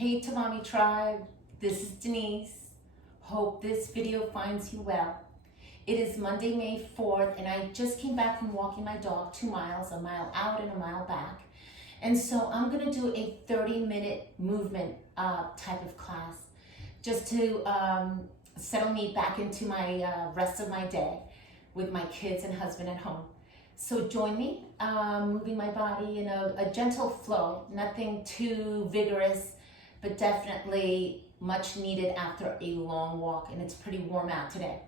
Hey Tamami Tribe, this is Denise. Hope this video finds you well. It is Monday, May 4th, and I just came back from walking my dog 2 miles, a mile out and a mile back. And so I'm gonna do a 30-minute movement type of class just to settle me back into my rest of my day with my kids and husband at home. So join me, moving my body in a gentle flow, nothing too vigorous, but definitely much needed after a long walk, and it's pretty warm out today.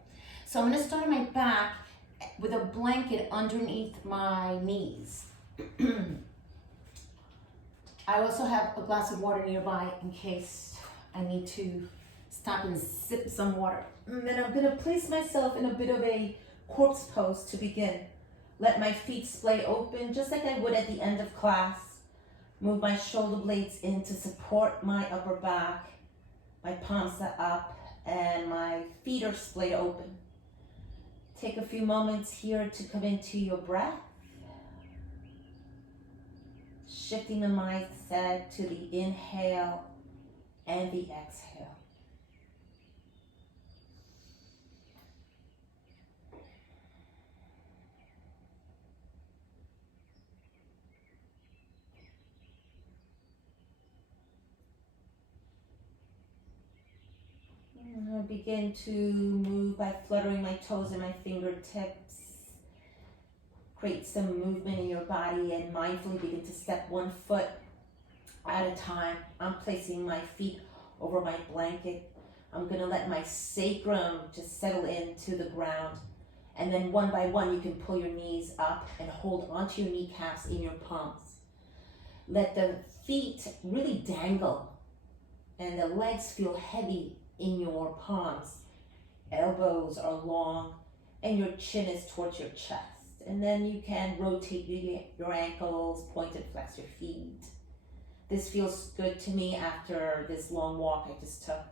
So I'm gonna start on my back with a blanket underneath my knees. I also have a glass of water nearby in case I need to stop and sip some water. And then I'm gonna place myself in a bit of a corpse pose to begin. Let my feet splay open just like I would at the end of class. Move my shoulder blades in to support my upper back. My palms are up and my feet are splayed open. Take a few moments here to come into your breath. Shifting the mindset to the inhale and the exhale. And I begin to move by fluttering my toes and my fingertips. Create some movement in your body and mindfully begin to step 1 foot at a time. I'm placing my feet over my blanket. I'm gonna let my sacrum just settle into the ground. And then one by one, you can pull your knees up and hold onto your kneecaps in your palms. Let the feet really dangle and the legs feel heavy in your palms. Elbows are long and your chin is towards your chest. And then you can rotate your ankles, point and flex your feet. This feels good to me after this long walk I just took.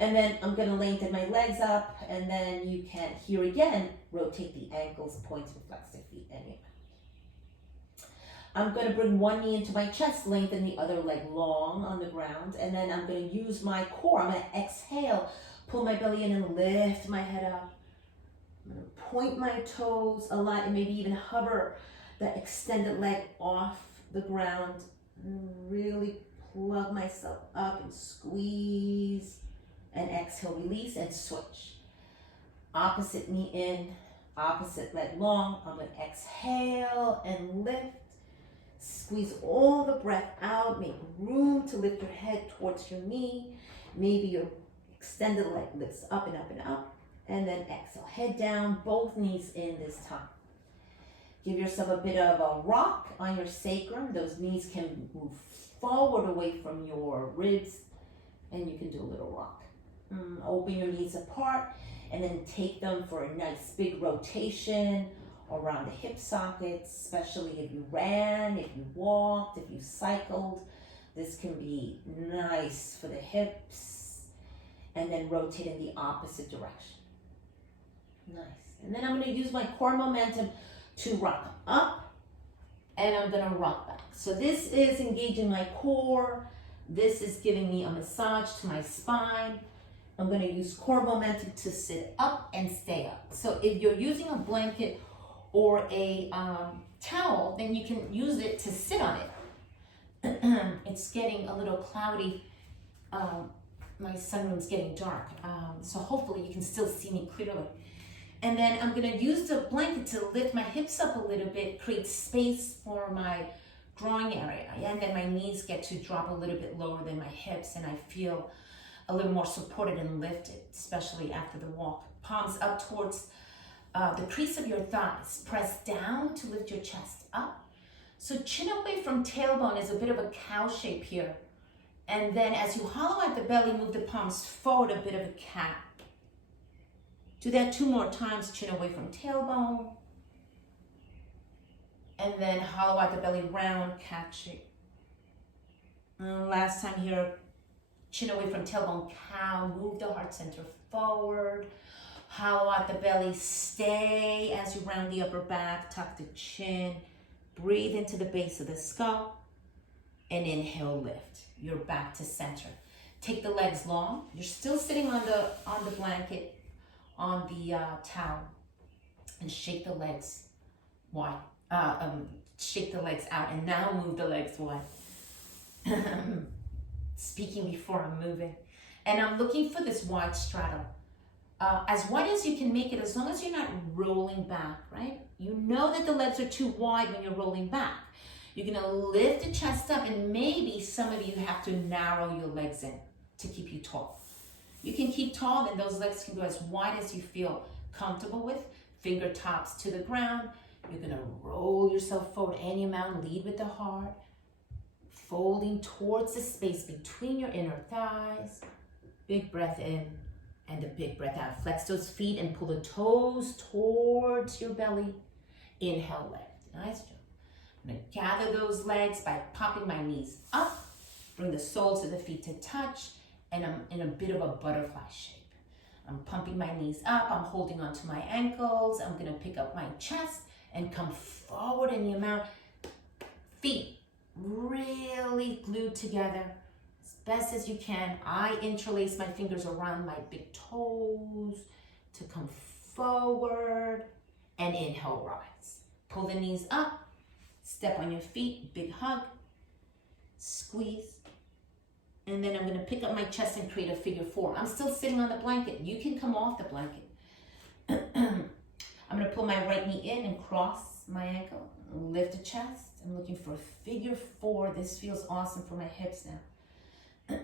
And then I'm gonna lengthen my legs up, and then you can, here again, rotate the ankles, point and flex the feet. Anyway. I'm gonna bring one knee into my chest, lengthen the other leg long on the ground, and then I'm gonna use my core. I'm gonna exhale, pull my belly in and lift my head up. I'm gonna point my toes a lot and maybe even hover the extended leg off the ground. And really plug myself up and squeeze. And exhale, release and switch. Opposite knee in, opposite leg long. I'm gonna exhale and lift. Squeeze all the breath out. Make room to lift your head towards your knee. Maybe your extended leg lifts up and up and up. And then exhale, head down, both knees in this time. Give yourself a bit of a rock on your sacrum. Those knees can move forward away from your ribs, and you can do a little rock. Open your knees apart, and then take them for a nice big rotation around the hip sockets, especially if you ran, if you walked, if you cycled. This can be nice for the hips. And then rotate in the opposite direction. Nice. And then I'm going to use my core momentum to rock up, and I'm going to rock back. So this is engaging my core. This is giving me a massage to my spine. I'm going to use core momentum to sit up and stay up. So if you're using a blanket or a towel, then you can use it to sit on it. It's getting a little cloudy. My sunroom's getting dark, so hopefully you can still see me clearly. And then I'm gonna use the blanket to lift my hips up a little bit, create space for my groin area. And then my knees get to drop a little bit lower than my hips, and I feel a little more supported and lifted, especially after the walk. Palms up towards the crease of your thighs. Press down to lift your chest up. So chin away from tailbone is a bit of a cow shape here. And then as you hollow out the belly, move the palms forward, a bit of a cat. Do that 2 more times, chin away from tailbone. And then hollow out the belly, round cat shape. Last time here, chin away from tailbone, cow. Move the heart center forward. Hollow out the belly, stay as you round the upper back, tuck the chin. Breathe into the base of the skull. and inhale, lift. You're back to center. Take the legs long. You're still sitting on the blanket, on the towel, and shake the legs wide. Shake the legs out, and now move the legs wide. Speaking before I'm moving. And I'm looking for this wide straddle. As wide as you can make it, as long as you're not rolling back, right? You know that the legs are too wide when you're rolling back. You're gonna lift the chest up, and maybe some of you have to narrow your legs in to keep you tall. You can keep tall, then those legs can go as wide as you feel comfortable with, fingertips to the ground. You're gonna roll yourself forward any amount, lead with the heart, folding towards the space between your inner thighs. Big breath in and a big breath out. Flex those feet and pull the toes towards your belly. Inhale, lift. Nice job. I'm gonna gather those legs by popping my knees up, bring the soles of the feet to touch, and I'm in a bit of a butterfly shape. I'm pumping my knees up, I'm holding onto my ankles, I'm gonna pick up my chest and come forward in the amount. Feet really glued together as best as you can. I interlace my fingers around my big toes to come forward, and inhale, rise. Pull the knees up, step on your feet, big hug, squeeze. And then I'm gonna pick up my chest and create a figure four. I'm still sitting on the blanket. You can come off the blanket. I'm gonna pull my right knee in and cross my ankle, lift the chest. I'm looking for a figure four. This feels awesome for my hips now.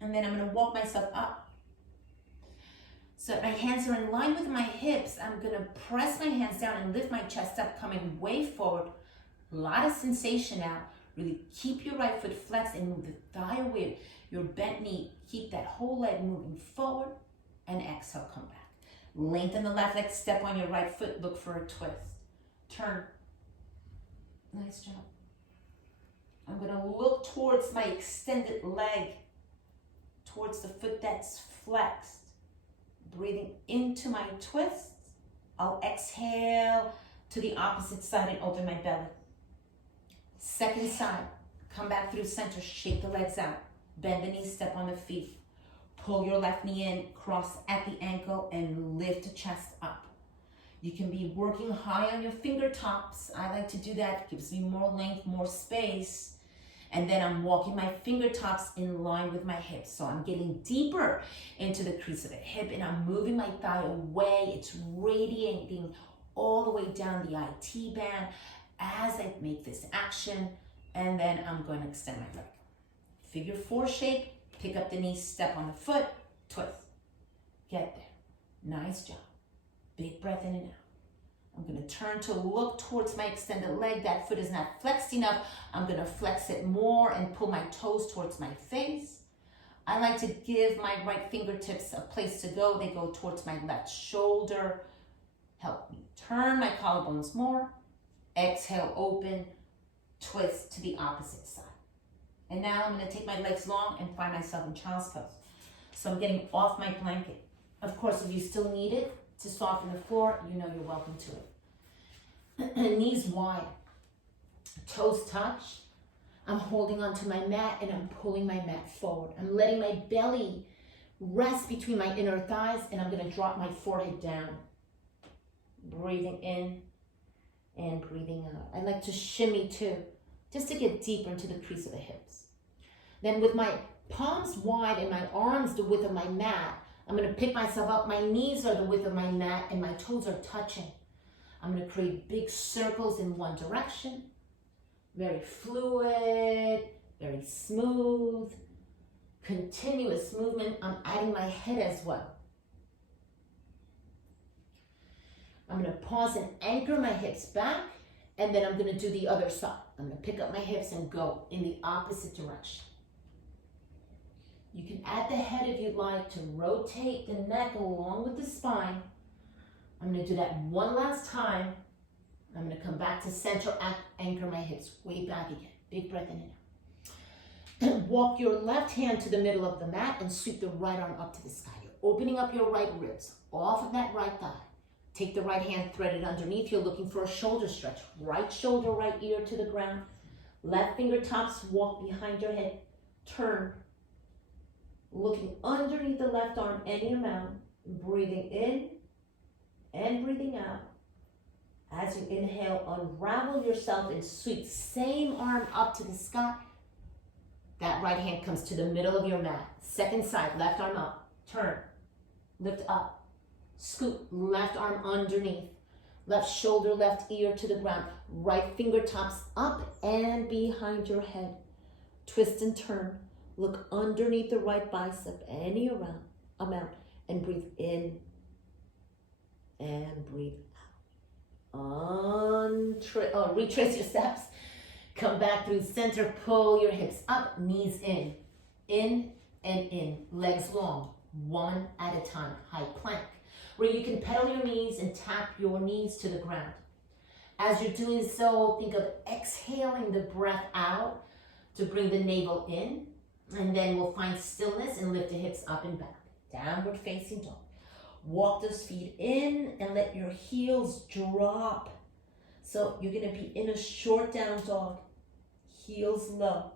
And then I'm gonna walk myself up. So my hands are in line with my hips. I'm gonna press my hands down and lift my chest up, coming way forward. A lot of sensation now. Really keep your right foot flexed and move the thigh away. Your bent knee, keep that whole leg moving forward, and exhale, come back. Lengthen the left leg, step on your right foot, look for a twist. Turn. Nice job. I'm gonna look towards my extended leg, towards the foot that's flexed. Breathing into my twist. I'll exhale to the opposite side and open my belly. Second side, come back through center, shake the legs out. Bend the knees, step on the feet. Pull your left knee in, cross at the ankle, and lift the chest up. You can be working high on your fingertips. I like to do that. It gives me more length, more space. And then I'm walking my fingertips in line with my hips. So I'm getting deeper into the crease of the hip, and I'm moving my thigh away. It's radiating all the way down the IT band as I make this action. And then I'm going to extend my leg. Figure four shape, pick up the knee, step on the foot, twist. Get there. Nice job. Big breath in and out. I'm going to turn to look towards my extended leg. That foot is not flexed enough. I'm going to flex it more and pull my toes towards my face. I like to give my right fingertips a place to go. They go towards my left shoulder. Help me turn my collarbones more. Exhale, open, twist to the opposite side. And now I'm going to take my legs long and find myself in child's pose. So I'm getting off my blanket. Of course, if you still need it to soften the floor, you know you're welcome to it. Knees wide, toes touch. I'm holding onto my mat and I'm pulling my mat forward. I'm letting my belly rest between my inner thighs, and I'm going to drop my forehead down. Breathing in and breathing out. I like to shimmy too, just to get deeper into the crease of the hips. Then with my palms wide and my arms the width of my mat, I'm going to pick myself up. My knees are the width of my mat and my toes are touching. I'm going to create big circles in one direction. Very fluid, very smooth, continuous movement. I'm adding my head as well. I'm going to pause and anchor my hips back, and then I'm going to do the other side. I'm going to pick up my hips and go in the opposite direction. You can add the head if you'd like to rotate the neck along with the spine. I'm going to do that one last time. I'm going to come back to center, anchor my hips way back again. Big breath in and out. Walk your left hand to the middle of the mat and sweep the right arm up to the sky. You're opening up your right ribs off of that right thigh. Take the right hand, thread it underneath. You're looking for a shoulder stretch. Right shoulder, right ear to the ground. Left fingertips walk behind your head. Turn. Looking underneath the left arm any amount. Breathing in and breathing out. As you inhale, unravel yourself and sweep. Same arm up to the sky. That right hand comes to the middle of your mat. Second side, left arm up. Turn. Lift up. Scoot. Left arm underneath. Left shoulder, left ear to the ground. Right fingertips up and behind your head. Twist and turn. Look underneath the right bicep, any amount, and breathe in and breathe out. Retrace your steps. Come back through center. Pull your hips up, knees in and in. Legs long, one at a time. High plank, where you can pedal your knees and tap your knees to the ground. As you're doing so, think of exhaling the breath out to bring the navel in, and then we'll find stillness and lift the hips up and back. Downward facing dog. Walk those feet in and let your heels drop. So you're gonna be in a short down dog, heels low.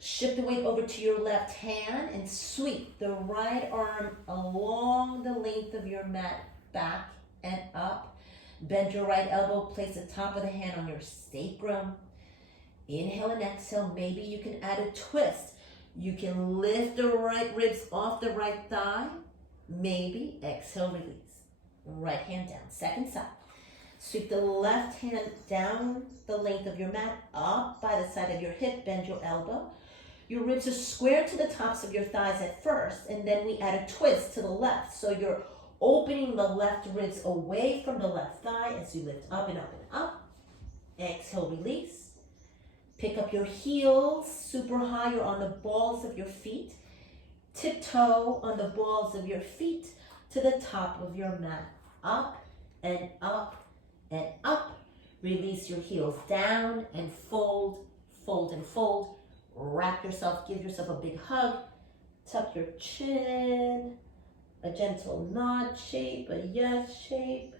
Shift the weight over to your left hand and sweep the right arm along the length of your mat, back and up. Bend your right elbow, place the top of the hand on your sacrum. Inhale and exhale. Maybe you can add a twist. You can lift the right ribs off the right thigh. Maybe exhale, release. Right hand down, second side. Sweep the left hand down the length of your mat, up by the side of your hip, bend your elbow. Your ribs are square to the tops of your thighs at first, and then we add a twist to the left. So you're opening the left ribs away from the left thigh as you lift up and up and up. Exhale, release. Pick up your heels super high. You're on the balls of your feet. Tiptoe on the balls of your feet to the top of your mat. Up and up and up. Release your heels down and fold, fold and fold. Wrap yourself, give yourself a big hug. Tuck your chin. A gentle nod shape, a yes shape.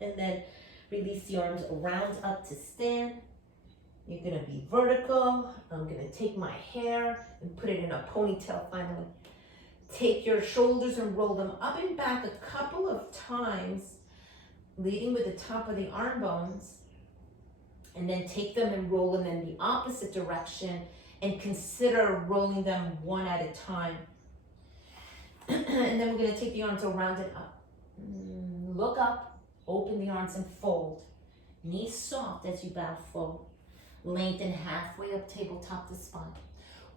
And then release the arms, round up to stand. You're gonna be vertical. I'm gonna take my hair and put it in a ponytail finally. Take your shoulders and roll them up and back a couple of times, leading with the top of the arm bones. And then take them and roll them in the opposite direction and consider rolling them one at a time. And then we're gonna take the arms around and up. Look up, open the arms and fold. Knees soft as you bow forward. Lengthen halfway up, tabletop to spine.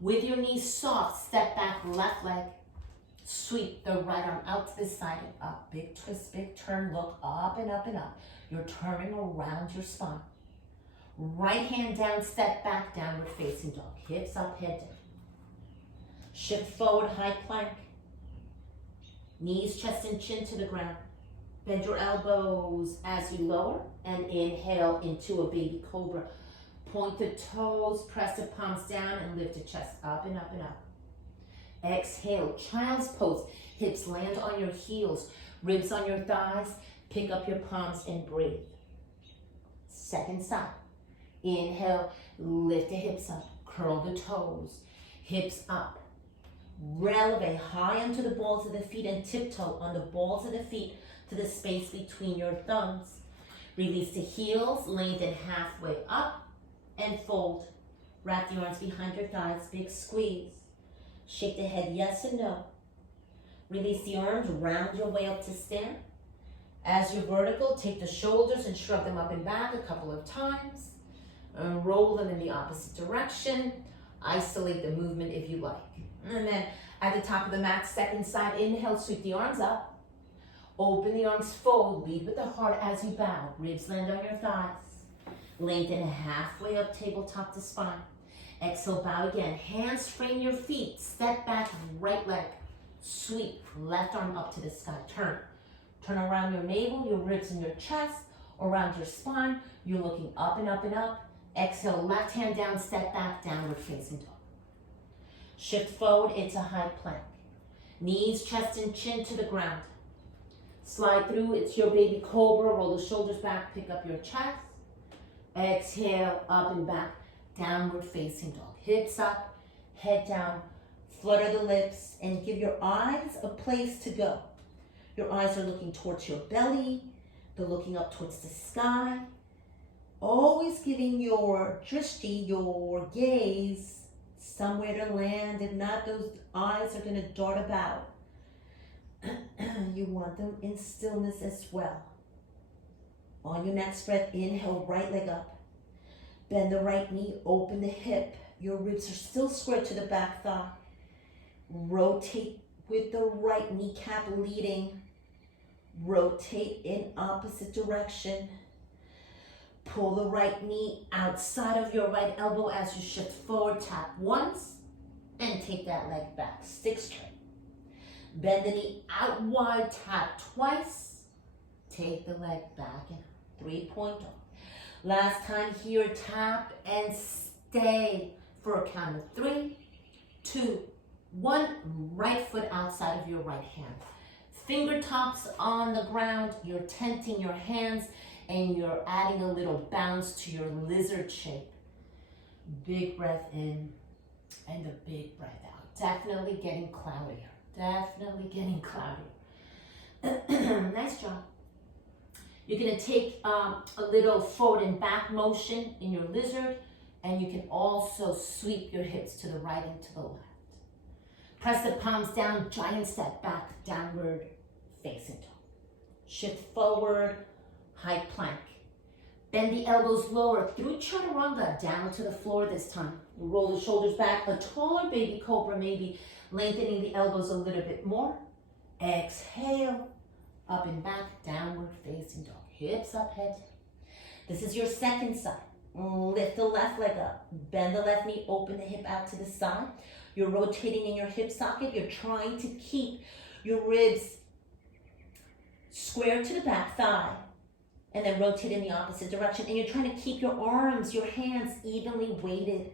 With your knees soft, step back, left leg. Sweep the right arm out to the side and up. Big twist, big turn, look up and up and up. You're turning around your spine. Right hand down, step back, downward facing dog. Hips up, head down. Shift forward, high plank. Knees, chest, and chin to the ground. Bend your elbows as you lower and inhale into a baby cobra. Point the toes, press the palms down and lift the chest up and up and up. Exhale, child's pose. Hips land on your heels, ribs on your thighs. Pick up your palms and breathe. Second side. Inhale, lift the hips up, curl the toes, hips up. Releve high onto the balls of the feet and tiptoe on the balls of the feet to the space between your thumbs. Release the heels, lengthen halfway up and fold. Wrap the arms behind your thighs, big squeeze. Shake the head yes and no. Release the arms, round your way up to stand. As you're vertical, take the shoulders and shrug them up and back a couple of times. Roll them in the opposite direction. Isolate the movement if you like. And then at the top of the mat, second side, inhale, sweep the arms up. Open the arms, fold, lead with the heart as you bow. Ribs land on your thighs. Lengthen halfway up, tabletop to spine. Exhale, bow again. Hands frame your feet. Step back, right leg. Sweep, left arm up to the sky. Turn. Turn around your navel, your ribs and your chest. Around your spine, you're looking up and up and up. Exhale, left hand down, step back, downward facing dog. Shift forward into high plank. Knees, chest, and chin to the ground. Slide through, it's your baby cobra. Roll the shoulders back, pick up your chest. Exhale, up and back. downward facing dog. Hips up, head down, flutter the lips, and give your eyes a place to go. Your eyes are looking towards your belly. They're looking up towards the sky. Always giving your drishti, your gaze, somewhere to land. If not, those eyes are going to dart about. You want them in stillness as well. On your next breath, inhale, right leg up. Bend the right knee, open the hip. Your ribs are still squared to the back thigh. Rotate with the right kneecap leading. Rotate in opposite direction. Pull the right knee outside of your right elbow as you shift forward. Tap once and take that leg back. Stick straight. Bend the knee out wide. Tap twice. Take the leg back and 3-point dog. Last time here, tap and stay for a count of 3, 2, 1. Right foot outside of your right hand. Fingertips on the ground. You're tenting your hands and you're adding a little bounce to your lizard shape. Big breath in and a big breath out. Definitely getting cloudier. Definitely getting cloudier. Nice job. You're going to take a little forward and back motion in your lizard, and you can also sweep your hips to the right and to the left. Press the palms down, giant step back, downward facing dog. Shift forward, high plank. Bend the elbows lower through chaturanga, down to the floor this time. Roll the shoulders back, a taller baby cobra maybe, lengthening the elbows a little bit more. Exhale, up and back, downward facing dog. Hips up, head down. This is your second side. Lift the left leg up. Bend the left knee, open the hip out to the side. You're rotating in your hip socket. You're trying to keep your ribs square to the back thigh. And then rotate in the opposite direction. And you're trying to keep your arms, your hands evenly weighted.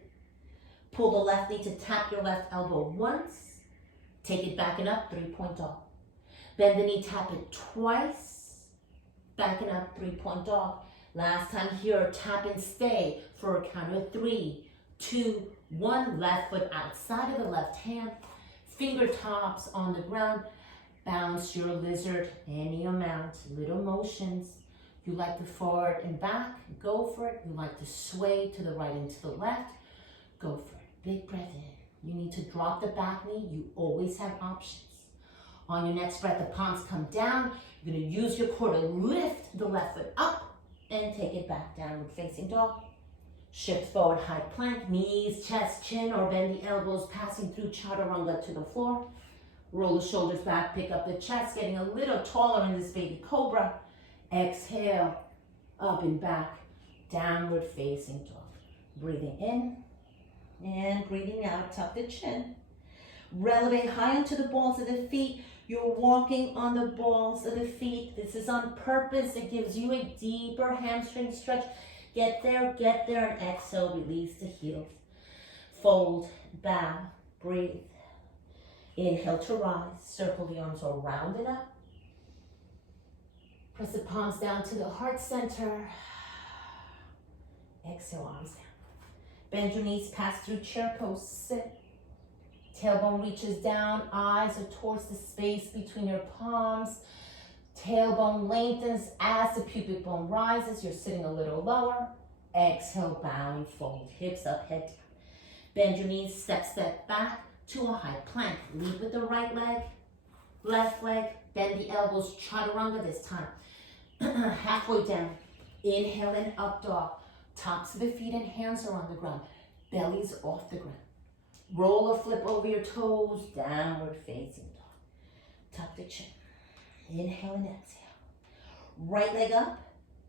Pull the left knee to tap your left elbow once. Take it back and up, 3-point dog. Bend the knee, tap it twice. Back and up, 3-point dog. Last time here, tap and stay for a count of 3, 2, 1. Left foot outside of the left hand. Fingertips on the ground. Bounce your lizard any amount. Little motions. You like the forward and back, go for it. You like to sway to the right and to the left, go for it. Big breath in. You need to drop the back knee. You always have options. On your next breath, the palms come down. You're going to use your core to lift the left foot up and take it back, downward facing dog. Shift forward, high plank, knees, chest, chin, or bend the elbows, passing through chaturanga to the floor. Roll the shoulders back, pick up the chest, getting a little taller in this baby cobra. Exhale, up and back, downward facing dog. Breathing in and breathing out, tuck the chin. Releve high onto the balls of the feet. You're walking on the balls of the feet. This is on purpose. It gives you a deeper hamstring stretch. Get there, and exhale, release the heels. Fold, bow, breathe. Inhale to rise, circle the arms or round it up. Press the palms down to the heart center. Exhale, arms down. Bend your knees, pass through chair pose, sit. Tailbone reaches down, eyes are towards the space between your palms. Tailbone lengthens as the pubic bone rises. You're sitting a little lower. Exhale, bow and fold. Hips up, head down. Bend your knees, step back to a high plank. Lead with the right leg, left leg. Bend the elbows, chaturanga this time. Halfway down. Inhale and up dog. Tops of the feet and hands are on the ground. Belly's off the ground. Roll or flip over your toes, downward facing dog. Tuck the chin. Inhale and exhale. Right leg up.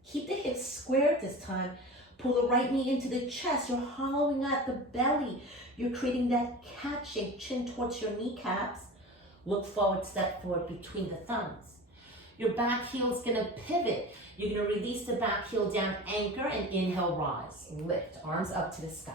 Keep the hips squared this time. Pull the right knee into the chest. You're hollowing out the belly. You're creating that cat shape, chin towards your kneecaps. Look forward, step forward between the thumbs. Your back heel is gonna pivot. You're gonna release the back heel down, anchor, and inhale, rise. Lift, arms up to the sky.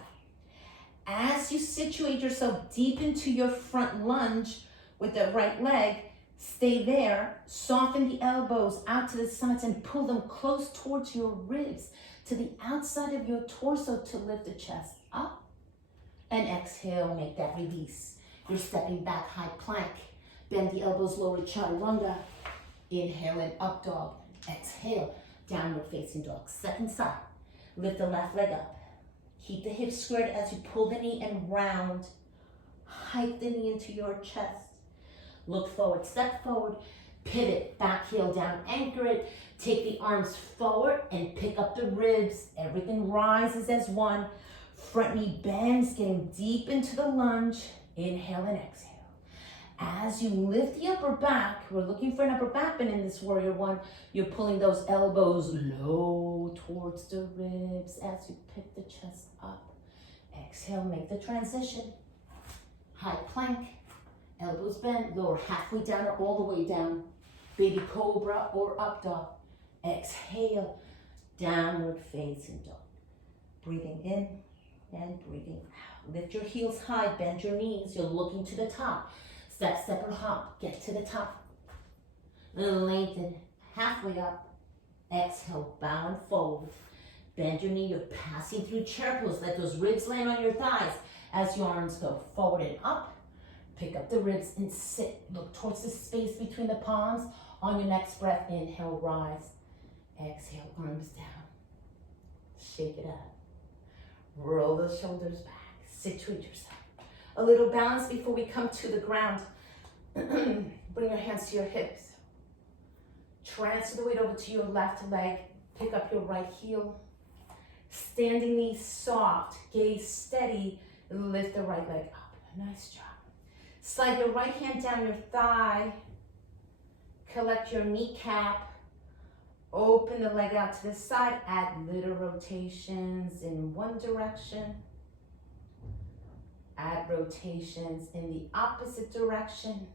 As you situate yourself deep into your front lunge with the right leg, stay there, soften the elbows out to the sides and pull them close towards your ribs to the outside of your torso to lift the chest. up. And exhale, make that release. You're stepping back, high plank. Bend the elbows, lower chaturanga. Inhale and up dog. Exhale, downward facing dog. Second side. Lift the left leg up. Keep the hips squared as you pull the knee and round. Hike the knee into your chest. Look forward, step forward. Pivot, back heel down, anchor it. Take the arms forward and pick up the ribs. Everything rises as one. Front knee bends, getting deep into the lunge. Inhale and exhale. As you lift the upper back, we're looking for an upper back bend in this warrior one. You're pulling those elbows low towards the ribs as you pick the chest up. Exhale, make the transition. High plank, elbows bend, lower halfway down or all the way down. Baby cobra or up dog. Exhale, downward facing dog. Breathing in and breathing out. Lift your heels high, bend your knees. You're looking to the top. Step, step, or hop. Get to the top. Lengthen halfway up. Exhale, bound forward. Bend your knee. You're passing through chair pose. Let those ribs land on your thighs as your arms go forward and up. Pick up the ribs and sit. Look towards the space between the palms. On your next breath, inhale, rise. Exhale, arms down. Shake it up. Roll the shoulders back. Situate yourself. A little balance before we come to the ground. Bring your hands to your hips. Transfer the weight over to your left leg. Pick up your right heel. Standing knees soft. Gaze steady. Lift the right leg up. Nice job. Slide your right hand down your thigh. Collect your kneecap. Open the leg out to the side. Add little rotations in one direction. Add rotations in the opposite direction.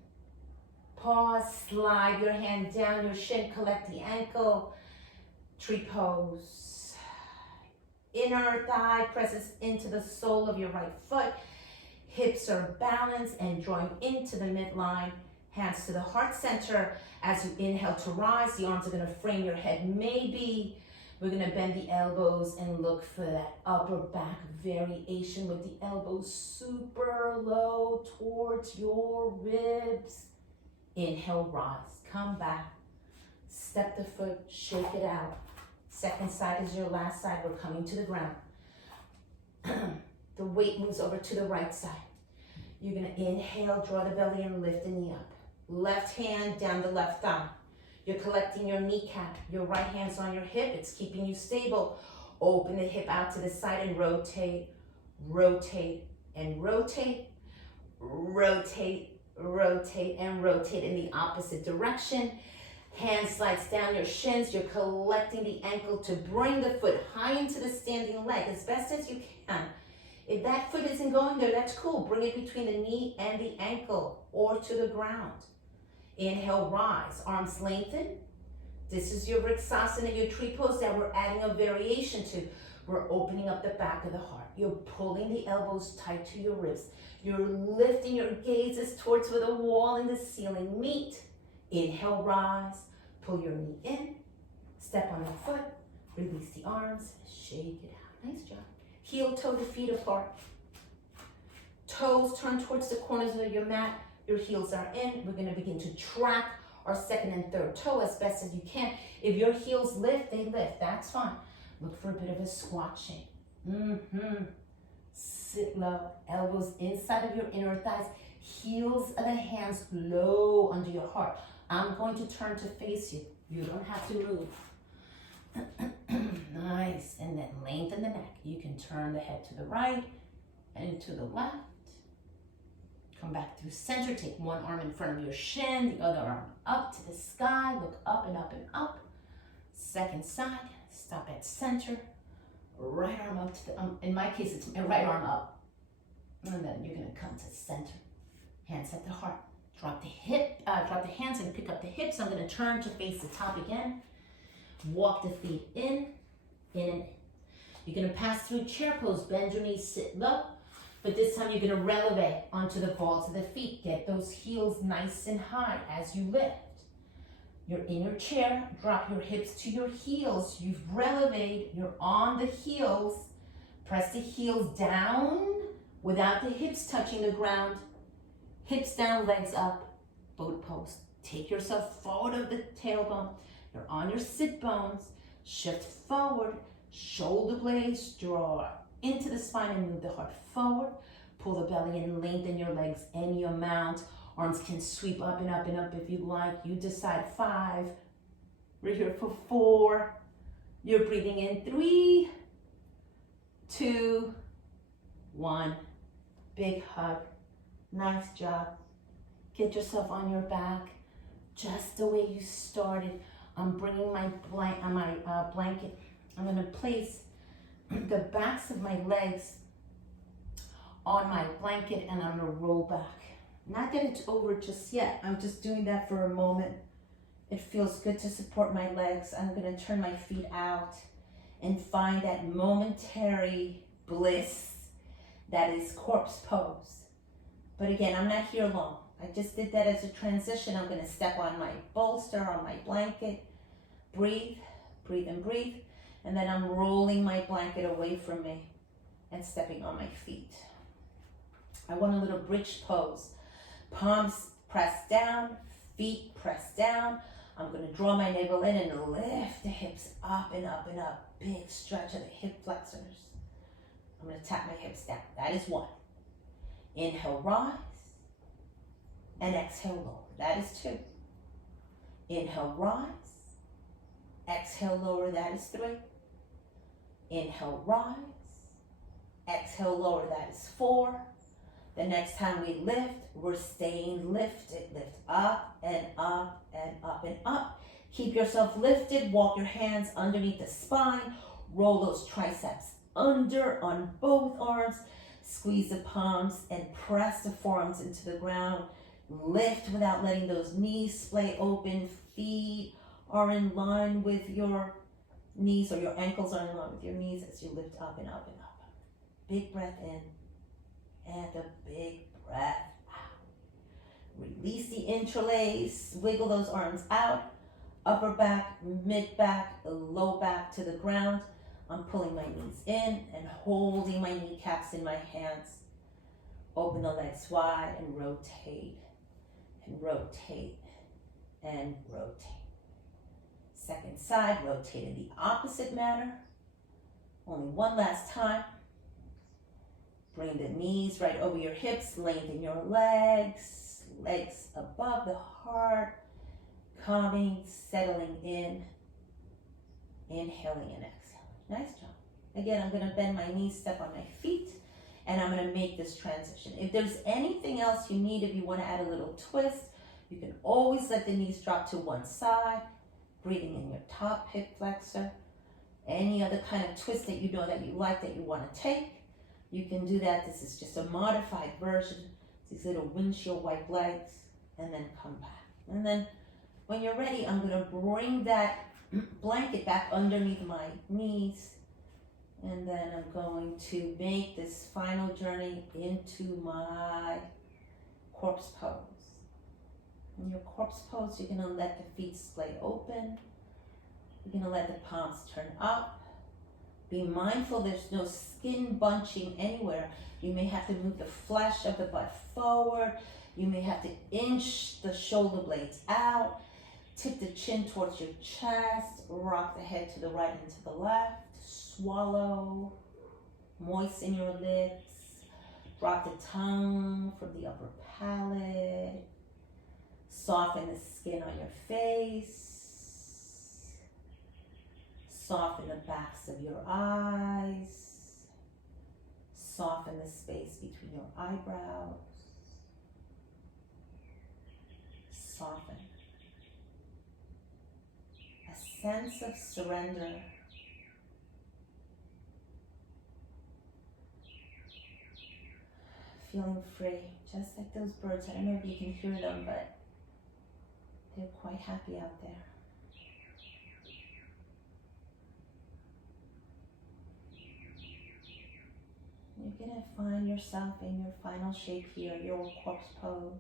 Pause, slide your hand down your shin, collect the ankle. Tree pose. Inner thigh presses into the sole of your right foot. Hips are balanced and drawing into the midline. Hands to the heart center. As you inhale to rise, the arms are going to frame your head. Maybe we're going to bend the elbows and look for that upper back variation with the elbows super low towards your ribs. Inhale, rise. Come back. Step the foot, shake it out. Second side is your last side. We're coming to the ground. The weight moves over to the right side. You're going to inhale, draw the belly and lift the knee up. Left hand down the left thigh. You're collecting your kneecap. Your right hand's on your hip. It's keeping you stable. Open the hip out to the side and rotate, rotate, and rotate. Rotate, rotate, and rotate in the opposite direction. Hand slides down your shins. You're collecting the ankle to bring the foot high into the standing leg as best as you can. If that foot isn't going there, that's cool. Bring it between the knee and the ankle or to the ground. Inhale, rise, arms lengthen. This is your Vrksasana, your tree pose that we're adding a variation to. We're opening up the back of the heart. You're pulling the elbows tight to your ribs. You're lifting your gazes towards where the wall and the ceiling meet. Inhale, rise, pull your knee in, step on the foot, release the arms, shake it out. Nice job. Heel toe the feet apart. Toes turn towards the corners of your mat. Your heels are in. We're going to begin to track our second and third toe as best as you can. If your heels lift, they lift. That's fine. Look for a bit of a squat shape. Sit low. Elbows inside of your inner thighs. Heels of the hands low under your heart. I'm going to turn to face you. You don't have to move. Nice. And then lengthen the neck. You can turn the head to the right and to the left. Come back through center. Take one arm in front of your shin, the other arm up to the sky. Look up and up and up. Second side. Stop at center. Right arm up to the, in my case, it's my right arm up. And then you're going to come to center. Hands at the heart. Drop the hands and pick up the hips. I'm going to turn to face the top again. Walk the feet in, and you're going to pass through chair pose. Bend your knees, sit low. But this time you're going to releve onto the balls of the feet. Get those heels nice and high as you lift. You're in your chair. Drop your hips to your heels. You've relevated. You're on the heels. Press the heels down without the hips touching the ground. Hips down, legs up, boat pose. Take yourself forward of the tailbone. You're on your sit bones. Shift forward, shoulder blades draw into the spine and move the heart forward. Pull the belly in, lengthen your legs any amount. Arms can sweep up and up and up if you like. You decide. 5. We're here for 4. You're breathing in. 3, 2, 1. Big hug. Nice job. Get yourself on your back, just the way you started. I'm bringing my blanket. I'm going to place the backs of my legs on my blanket and I'm going to roll back. Not that it's over just yet. I'm just doing that for a moment. It feels good to support my legs. I'm going to turn my feet out and find that momentary bliss that is corpse pose. But again, I'm not here long. I just did that as a transition. I'm going to step on my bolster, on my blanket. Breathe, breathe and breathe. And then I'm rolling my blanket away from me and stepping on my feet. I want a little bridge pose. Palms press down, feet press down. I'm going to draw my navel in and lift the hips up and up and up. Big stretch of the hip flexors. I'm going to tap my hips down. That is 1. Inhale, rise. And exhale, lower. That is 2. Inhale, rise. Exhale, lower. That is 3. Inhale, rise. Exhale, lower. That is 4. The next time we lift, we're staying lifted. Lift up and up and up and up. Keep yourself lifted. Walk your hands underneath the spine. Roll those triceps under on both arms. Squeeze the palms and press the forearms into the ground. Lift without letting those knees splay open. Feet are in line with your knees, or your ankles are in line with your knees as you lift up and up and up. Big breath in and a big breath out. Release the interlace. Wiggle those arms out. Upper back, mid back, low back to the ground. I'm pulling my knees in and holding my kneecaps in my hands. Open the legs wide and rotate and rotate and rotate. Second side, rotate in the opposite manner. Only one last time. Bring the knees right over your hips, lengthen your legs, legs above the heart, calming, settling in, inhaling and exhaling. Nice job. Again, I'm going to bend my knees, step on my feet, and I'm going to make this transition. If there's anything else you need, if you want to add a little twist, you can always let the knees drop to one side, breathing in your top hip flexor. Any other kind of twist that you know that you like, that you want to take, you can do that. This is just a modified version. These little windshield wipe legs, and then come back. And then when you're ready, I'm going to bring that blanket back underneath my knees. And then I'm going to make this final journey into my corpse pose. In your corpse pose, you're going to let the feet splay open. You're going to let the palms turn up. Be mindful there's no skin bunching anywhere. You may have to move the flesh of the butt forward. You may have to inch the shoulder blades out. Tip the chin towards your chest. Rock the head to the right and to the left. Swallow. Moisten your lips. Drop the tongue from the upper palate. Soften the skin on your face. Soften the backs of your eyes. Soften the space between your eyebrows. Soften. A sense of surrender. Feeling free, just like those birds. I don't know if you can hear them, but they're quite happy out there. You're going to find yourself in your final shape here, your corpse pose.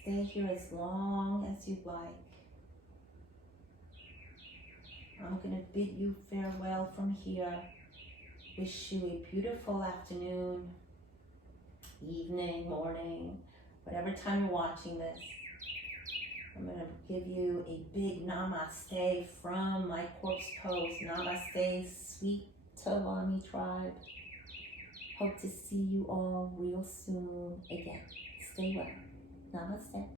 Stay here as long as you like. I'm going to bid you farewell from here. Wish you a beautiful afternoon, evening, morning, whatever time you're watching this. I'm going to give you a big namaste from my corpse pose. Namaste, sweet Tawani tribe. Hope to see you all real soon again. Stay well. Namaste.